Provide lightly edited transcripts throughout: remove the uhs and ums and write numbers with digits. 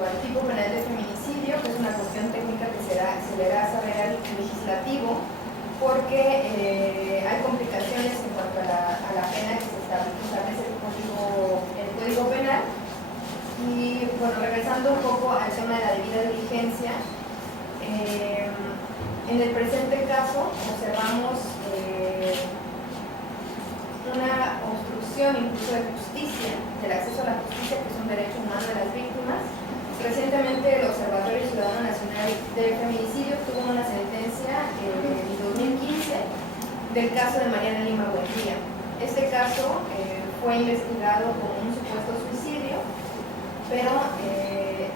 al tipo penal de feminicidio, que es una cuestión técnica que se le da a saber al legislativo, porque hay complicaciones en cuanto a la pena que se establece el Código Penal. Y bueno, regresando un poco al tema de la debida diligencia, en el presente caso observamos una obstrucción incluso de justicia, del acceso a la justicia, que es un derecho humano de las víctimas. Recientemente el Observatorio Ciudadano Nacional de Feminicidio tuvo una sentencia en 2015 del caso de Mariana Lima Buendía. Este caso fue investigado como un supuesto suicidio, pero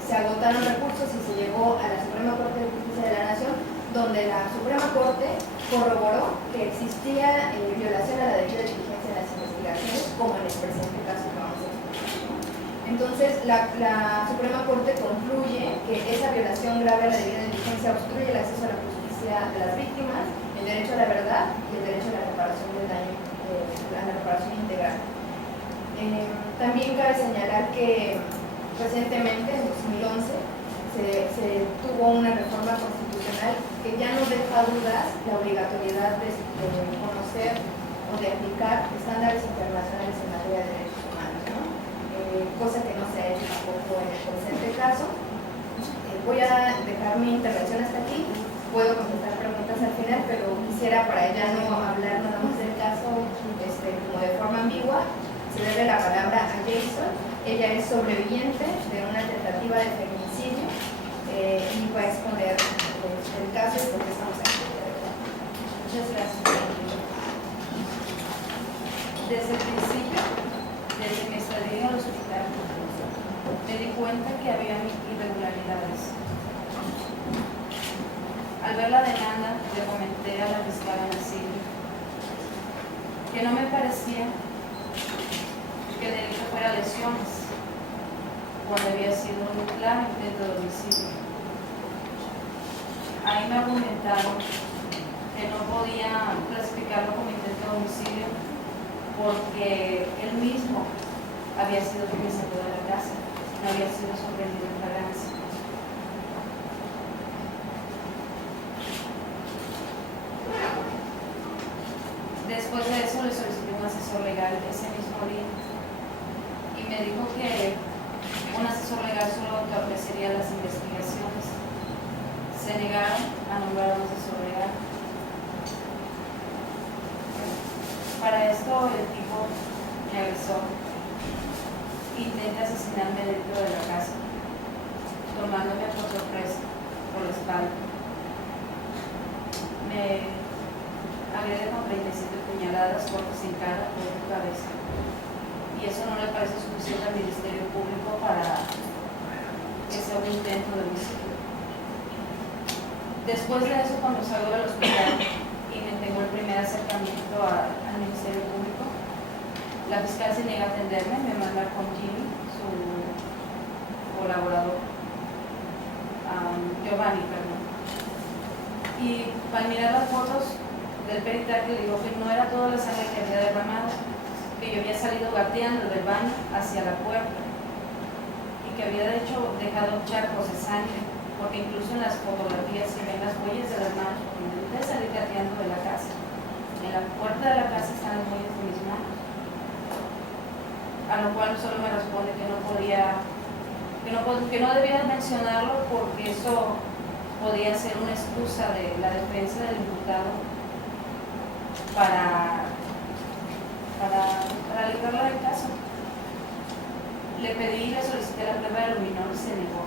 se agotaron recursos y se llegó a la Suprema Corte de Justicia de la Nación, donde la Suprema Corte corroboró que existía violación a la debida diligencia en las investigaciones, como en el presente caso que vamos a explicar. Entonces, la Suprema Corte concluye que esa violación grave a la debida diligencia obstruye el acceso a la justicia de las víctimas, el derecho a la verdad y el derecho a la reparación del daño, a la reparación integral. También cabe señalar que recientemente, en 2011, se tuvo una reforma constitucional que ya no deja dudas la obligatoriedad de conocer o de aplicar estándares internacionales en materia de derechos humanos, ¿no? Cosa que no se ha hecho tampoco en el presente caso. Voy a dejar mi intervención hasta aquí. Puedo contestar preguntas al final, pero quisiera, para ya no hablar nada más del caso como de forma ambigua, cederle la palabra a Jason. Ella es sobreviviente de una tentativa de feminicidio y va a exponer el caso y por qué estamos aquí. Muchas gracias. Desde el principio, desde mi estadía en el hospital, me di cuenta que había irregularidades. Al ver la demanda, le comenté a la fiscal Ana Silvia que no me parecía que el delito fuera lesiones, cuando había sido un claro intento de homicidio. Ahí me argumentaron que no podía clasificarlo como intento de homicidio porque él mismo había sido quien salió de la casa, no había sido sorprendido en flagrancia. Después de eso le solicité un asesor legal ese mismo día y me dijo que un asesor legal solo te ofrecería las investigaciones. Se negaron a nombrar a un asesor legal. Para esto el tipo me agresó, intenta asesinarme dentro de la casa, tomándome por sorpresa por la espalda. Me agrede con 37 puñaladas, cortes sin cara por tu cabeza. Y eso no le parece suficiente al Ministerio Público para que sea un intento de homicidio. Después de eso, cuando salgo del hospital y me tengo el primer acercamiento al Ministerio Público, la fiscal se niega a atenderme, me manda con Jimmy, su colaborador, Giovanni, perdón. Y para mirar las fotos del peritaje le digo que no era toda la sangre que había derramado, que yo había salido gateando del baño hacia la puerta y que había de hecho dejado charcos de sangre, porque incluso en las fotografías se ven las huellas de las manos, porque intenté salir gateando de la casa. En la puerta de la casa están las huellas de mis manos. A lo cual solo me responde que no podía, que no debía mencionarlo porque eso podía ser una excusa de la defensa del imputado para librarlo del caso. Le pedí y le solicité la prueba de aluminol y se negó,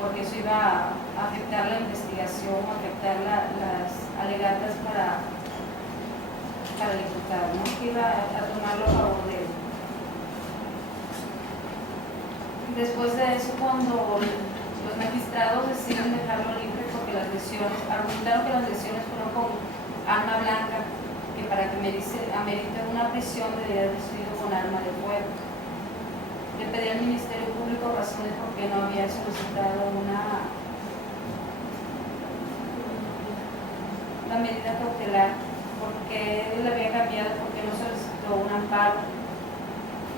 porque eso iba a afectar la investigación, afectar las alegatas para el imputado, ¿no? Que iba a tomarlo a favor de él. Después de eso, cuando los magistrados deciden dejarlo libre porque las lesiones, argumentaron que las lesiones fueron con arma blanca, que para que amerite una prisión debería haber sido con arma de fuego. Le pedí al Ministerio Público razones por qué no había solicitado una medida cautelar, porque él había cambiado, porque no solicitó un amparo.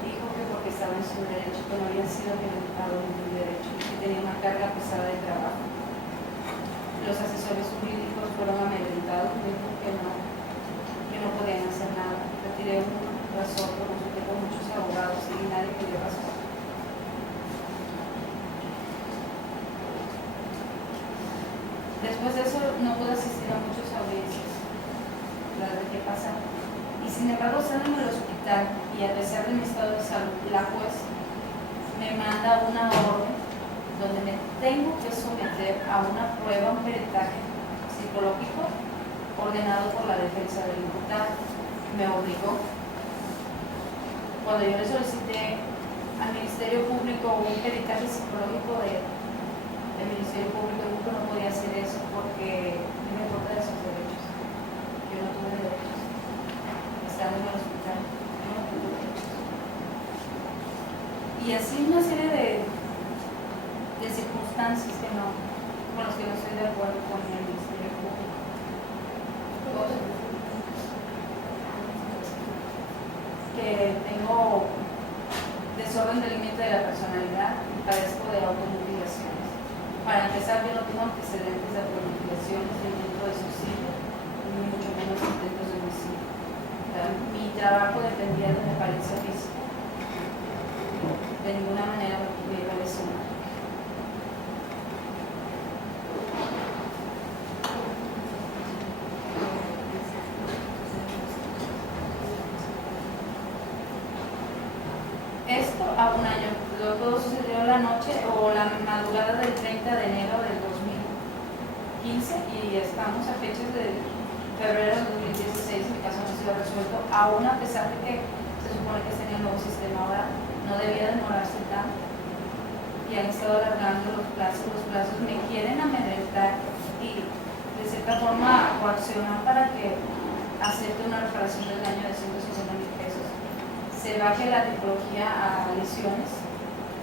Dijo que porque estaba en su derecho, que no había sido violentado ningún derecho, que tenía una carga pesada de trabajo. Los asesores jurídicos fueron amedrentados, me dijo que no podían hacer nada. Retiré un razón, consulté con muchos abogados y nadie quería pasar. Después de eso no pude asistir a muchas audiencias, las de qué pasar. Y sin embargo, estando en el hospital y a pesar de mi estado de salud, la juez me manda una orden donde me tengo que someter a una prueba, un peritaje psicológico ordenado por la defensa del imputado. Me obligó. Cuando yo le solicité al Ministerio Público un peritaje psicológico del Ministerio Público, dijo que no podía hacer eso porque no me importa de sus derechos. Yo no tuve derechos. Estando en el hospital, yo no tuve derechos. Y así una serie de circunstancias con las que no estoy de acuerdo con el Ministerio Público. Que tengo desorden del límite de la personalidad y padezco de automutilaciones. Para empezar, yo no tengo antecedentes de automutilaciones, de intento de suicidio, ni mucho menos intentos de homicidio. Mi trabajo dependía de mi apariencia física. De ninguna manera me iba a lesionar. Esto a un año, luego todo sucedió la noche o la madrugada del 30 de enero del 2015 y estamos a fechas de febrero del 2016, mi caso no ha sido resuelto, aún a pesar de que se supone que tenía un nuevo sistema ahora, no debía demorarse tanto y han estado alargando los plazos me quieren amedrentar y de cierta forma coaccionar para que acepte una reparación del daño de 150,000 pesos. Se baje la tipología a lesiones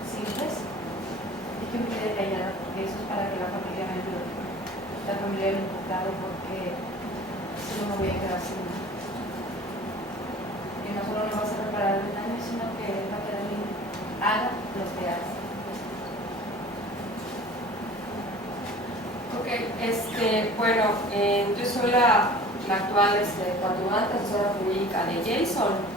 simples y que me quede callada, porque eso es para que la familia me ayude, la familia del imputado, porque si no me voy a quedar sin nada. Y no solo no vas a reparar el daño, sino que va a quedar libre. Haga lo que haga. Ok, bueno, yo soy la actual coadyuvante, asesora jurídica de Jason.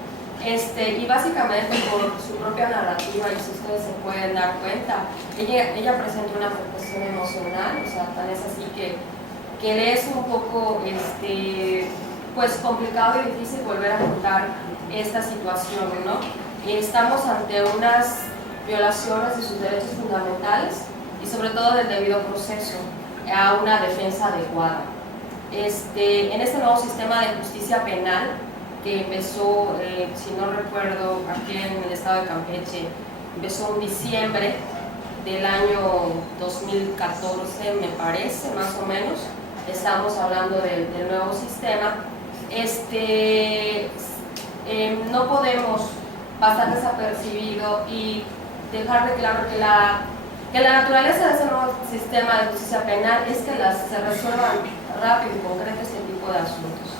Y básicamente por su propia narrativa, y si ustedes se pueden dar cuenta, ella presenta una afectación emocional, o sea, tan es así que le es un poco pues complicado y difícil volver a contar esta situación, ¿no? Estamos ante unas violaciones de sus derechos fundamentales y sobre todo del debido proceso a una defensa adecuada. En este nuevo sistema de justicia penal que empezó, si no recuerdo, aquí en el estado de Campeche, empezó en diciembre del año 2014, me parece, más o menos. Estamos hablando del nuevo sistema. No podemos pasar desapercibido y dejar de claro que la naturaleza de ese nuevo sistema de justicia penal es que se resuelvan rápido y concreto este tipo de asuntos.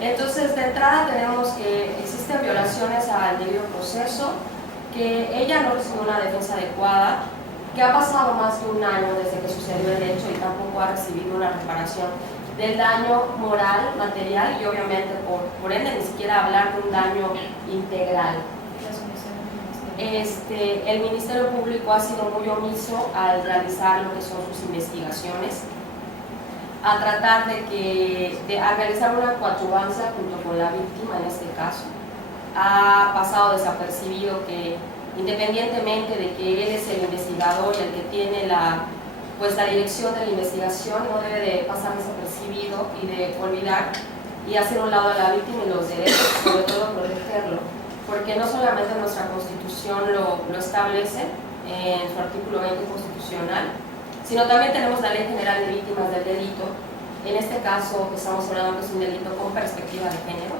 Entonces, de entrada tenemos que existen violaciones al debido proceso, que ella no recibió una defensa adecuada, que ha pasado más de un año desde que sucedió el hecho y tampoco ha recibido una reparación del daño moral, material y obviamente por ende ni siquiera hablar de un daño integral. El Ministerio Público ha sido muy omiso al realizar lo que son sus investigaciones, a tratar a realizar una coadyuvancia junto con la víctima en este caso. Ha pasado desapercibido que independientemente de que él es el investigador y el que tiene la dirección de la investigación, no debe de pasar desapercibido y de olvidar y hacer un lado a la víctima y los derechos, sobre todo protegerlo, porque no solamente nuestra Constitución lo establece en su artículo 20 constitucional, sino también tenemos la Ley General de Víctimas del Delito. En este caso estamos hablando que es un delito con perspectiva de género.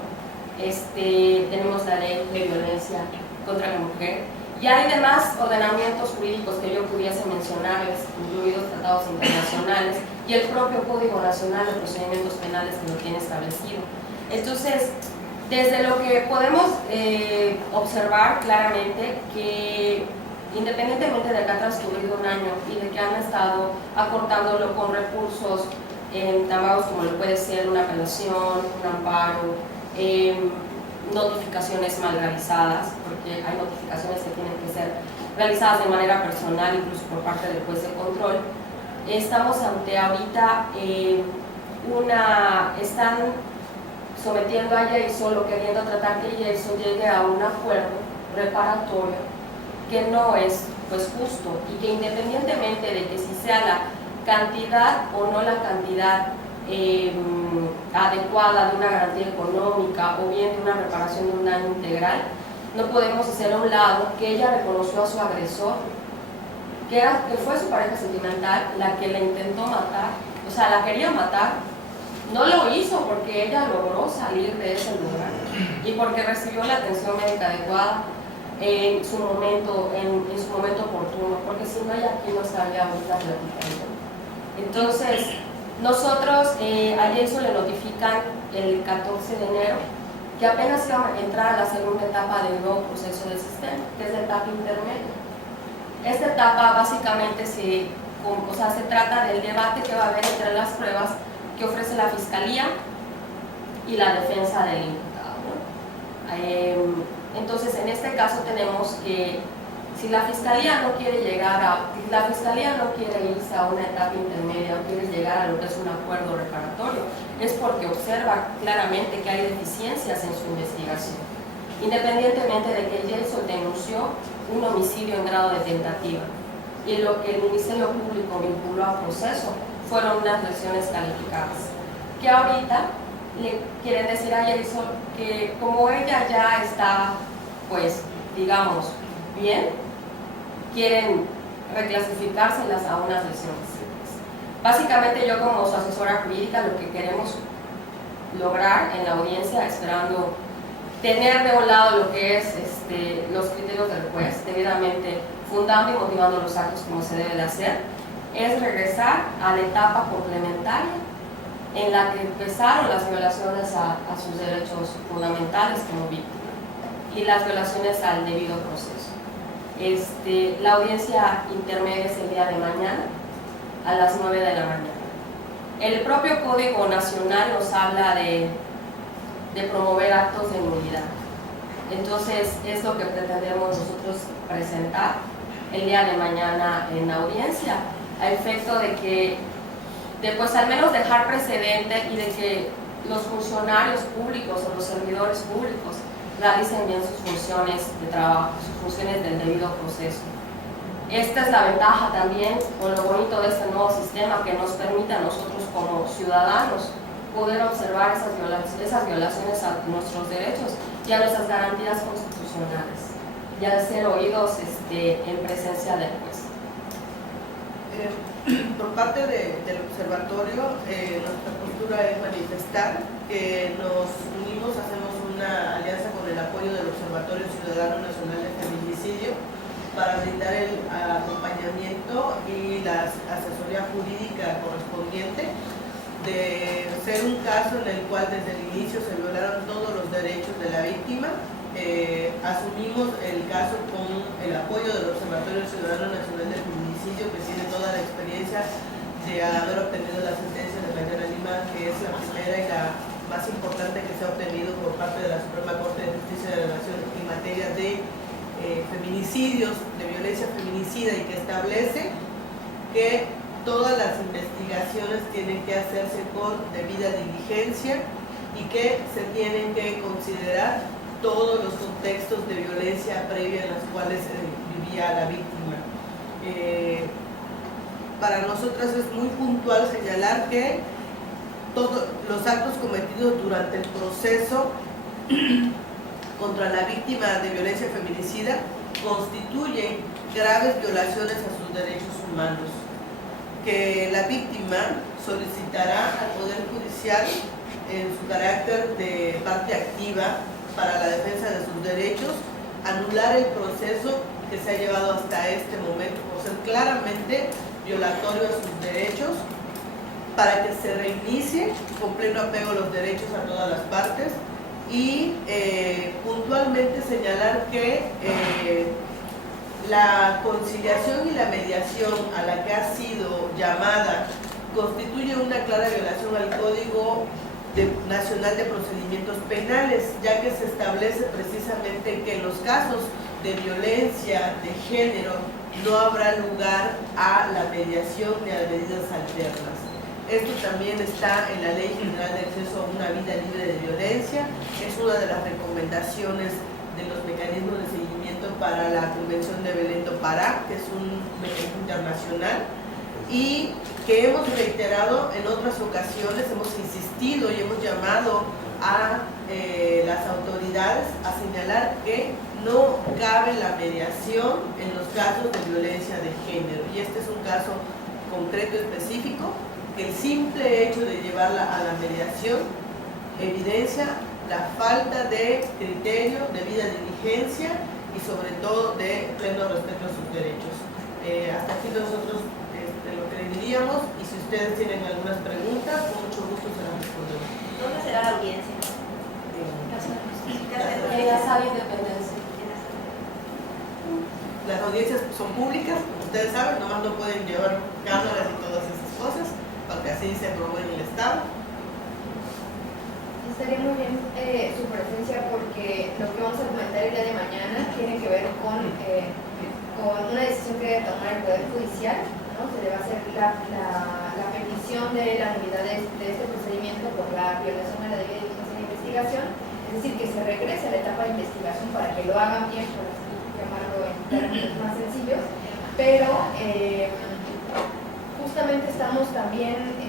Tenemos la Ley de Violencia contra la Mujer y hay demás ordenamientos jurídicos que yo pudiese mencionarles, incluidos tratados internacionales y el propio Código Nacional de Procedimientos Penales que lo tiene establecido. Entonces, Desde lo que podemos observar claramente que independientemente de que ha transcurrido un año y de que han estado acortándolo con recursos tan vagos como lo puede ser una apelación, un amparo, notificaciones mal realizadas, porque hay notificaciones que tienen que ser realizadas de manera personal, incluso por parte del juez de control. Estamos ante ahorita están sometiendo a Jason o queriendo tratar que Jason llegue a un acuerdo reparatorio que no es pues justo, y que independientemente de que si sea la cantidad o no la cantidad adecuada de una garantía económica o bien de una reparación de un daño integral, no podemos hacer a un lado que ella reconoció a su agresor, que fue su pareja sentimental, la que la intentó matar, o sea, la quería matar. No lo hizo porque ella logró salir de ese lugar y porque recibió la atención médica adecuada en su momento oportuno, porque si no, ella aquí no estaría ahorita platicando. Entonces, nosotros a Jason le notifican el 14 de enero que apenas iba a entrar a la segunda etapa del nuevo proceso del sistema, que es la etapa intermedia. Esta etapa básicamente se trata del debate que va a haber entre las pruebas que ofrece la Fiscalía y la defensa del imputado, ¿no? Entonces, en este caso tenemos que si la Fiscalía no quiere irse a una etapa intermedia o quiere llegar a lo que es un acuerdo reparatorio, es porque observa claramente que hay deficiencias en su investigación, independientemente de que Jason denunció un homicidio en grado de tentativa y lo que el Ministerio Público vinculó a proceso fueron unas lesiones calificadas, que ahorita le quieren decir a Jason que como ella ya está, pues, digamos, bien, quieren reclasificárselas a unas lesiones. Básicamente yo como su asesora jurídica lo que queremos lograr en la audiencia, esperando tener de un lado lo que es los criterios del juez, debidamente fundando y motivando los actos como se debe de hacer, es regresar a la etapa complementaria en la que empezaron las violaciones a sus derechos fundamentales como víctima y las violaciones al debido proceso. La audiencia intermedia es el día de mañana a las 9 de la mañana. El propio Código Nacional nos habla de promover actos de nulidad. Entonces, es lo que pretendemos nosotros presentar el día de mañana en la audiencia, a efecto de pues al menos dejar precedente y de que los funcionarios públicos o los servidores públicos realicen bien sus funciones de trabajo, sus funciones del debido proceso. Esta es la ventaja también, o lo bonito de este nuevo sistema, que nos permite a nosotros como ciudadanos poder observar esas violaciones a nuestros derechos y a nuestras garantías constitucionales, y al ser oídos en presencia del juez. Por parte del observatorio, nuestra postura es manifestar que nos unimos, hacemos una alianza con el apoyo del Observatorio Ciudadano Nacional de Feminicidio para brindar el acompañamiento y la asesoría jurídica correspondiente de ser un caso en el cual desde el inicio se violaron todos los derechos de la víctima. Asumimos el caso con el apoyo del Observatorio Ciudadano Nacional de Feminicidio, que tiene toda la experiencia de haber obtenido la sentencia de Mañana Lima, que es la primera y la más importante que se ha obtenido por parte de la Suprema Corte de Justicia de la Nación en materia de feminicidios, de violencia feminicida, y que establece que todas las investigaciones tienen que hacerse con debida diligencia y que se tienen que considerar todos los contextos de violencia previa en los cuales vivía la víctima. Para nosotras es muy puntual señalar que todos los actos cometidos durante el proceso contra la víctima de violencia feminicida constituyen graves violaciones a sus derechos humanos, que la víctima solicitará al Poder Judicial en su carácter de parte activa para la defensa de sus derechos, anular el proceso que se ha llevado hasta este momento por ser claramente violatorio a sus derechos, para que se reinicie con pleno apego a los derechos a todas las partes y puntualmente señalar que la conciliación y la mediación a la que ha sido llamada constituye una clara violación al Código Nacional de Procedimientos Penales, ya que se establece precisamente que en los casos de violencia de género no habrá lugar a la mediación ni a medidas alternas. Esto también está en la Ley General de Acceso a una Vida Libre de Violencia, es una de las recomendaciones de los mecanismos de seguimiento para la Convención de Belém do Pará, que es un mecanismo internacional, y que hemos reiterado en otras ocasiones, hemos insistido y hemos llamado a las autoridades a señalar que no cabe la mediación en los casos de violencia de género, y este es un caso concreto específico, que el simple hecho de llevarla a la mediación evidencia la falta de criterio, debida diligencia y sobre todo de pleno respeto a sus derechos. Hasta aquí nosotros lo que le diríamos, y si ustedes tienen algunas preguntas, con mucho gusto se las respondemos. ¿Dónde será la audiencia? En la sala de Independencia. Las audiencias son públicas, como ustedes saben, nomás no pueden llevar cámaras y todas esas cosas, porque así se promueve en el Estado. Estaría muy bien su presencia, porque lo que vamos a comentar el día de mañana tiene que ver con una decisión que debe tomar el Poder Judicial, ¿no? Se le va a hacer la petición de la nulidad de este procedimiento por la violación a la debida diligencia de investigación, es decir, que se regrese a la etapa de investigación para que lo hagan bien, por así llamarlo en términos más sencillos, pero justamente estamos también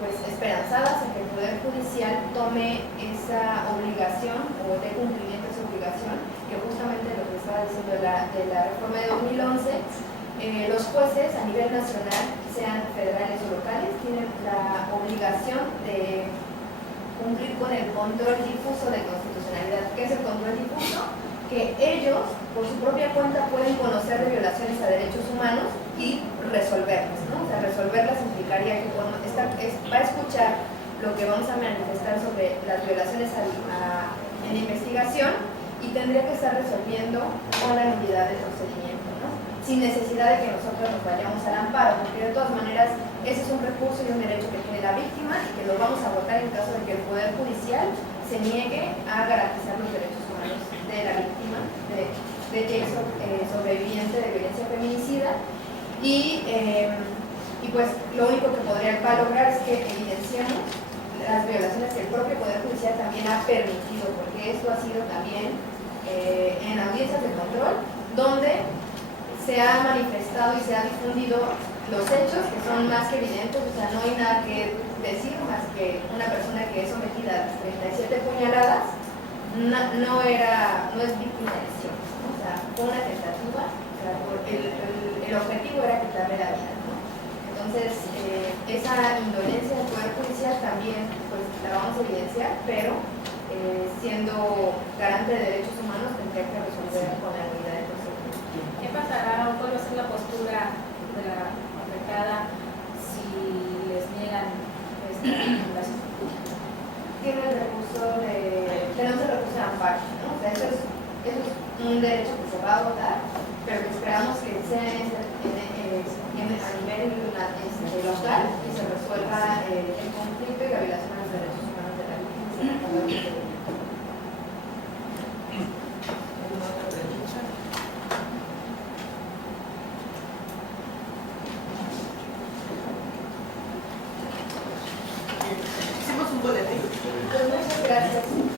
pues esperanzadas en que el Poder Judicial tome esa obligación o dé cumplimiento a esa obligación, que justamente lo que estaba diciendo de la reforma de 2011, los jueces a nivel nacional, sean federales o locales, tienen la obligación de cumplir con el control difuso de constitucionalidad. ¿Qué es el control difuso? Que ellos, por su propia cuenta, pueden conocer de violaciones a derechos humanos y resolverlas, ¿no? O sea, resolverlas implicaría que va a escuchar lo que vamos a manifestar sobre las violaciones en investigación y tendría que estar resolviendo con la nulidad del procedimiento, ¿no? Sin necesidad de que nosotros nos vayamos al amparo, porque de todas maneras ese es un recurso y un derecho que tiene la víctima y que lo vamos a votar en caso de que el Poder Judicial se niegue a garantizar los derechos humanos de la víctima, de Jake, sobreviviente de violencia feminicida, y pues lo único que podría el PA lograr es que evidenciemos las violaciones que el propio Poder Judicial también ha permitido, porque esto ha sido también en audiencias de control, donde se ha manifestado y se ha difundido los hechos que son más que evidentes, o sea, no hay nada que decir más que una persona que es sometida a 37 puñaladas no es víctima de lesiones, ¿no? O sea, fue una tentativa, o sea, el objetivo era quitarle la vida, ¿no? Entonces, esa indolencia del Poder Judicial también pues, la vamos a evidenciar, pero siendo garante de derechos humanos tendría que resolver con la unidad de procedimiento. ¿Qué pasará o cuál va a ser la postura de la afectada si les niegan esta vinculación? Tenemos el recurso de amparo, ¿no? O sea, eso es un derecho que se va a votar, pero que esperamos que sea a nivel local y se resuelva el conflicto y la violación a los derechos humanos de la víctima. Hicimos un boletín. Pues muchas gracias.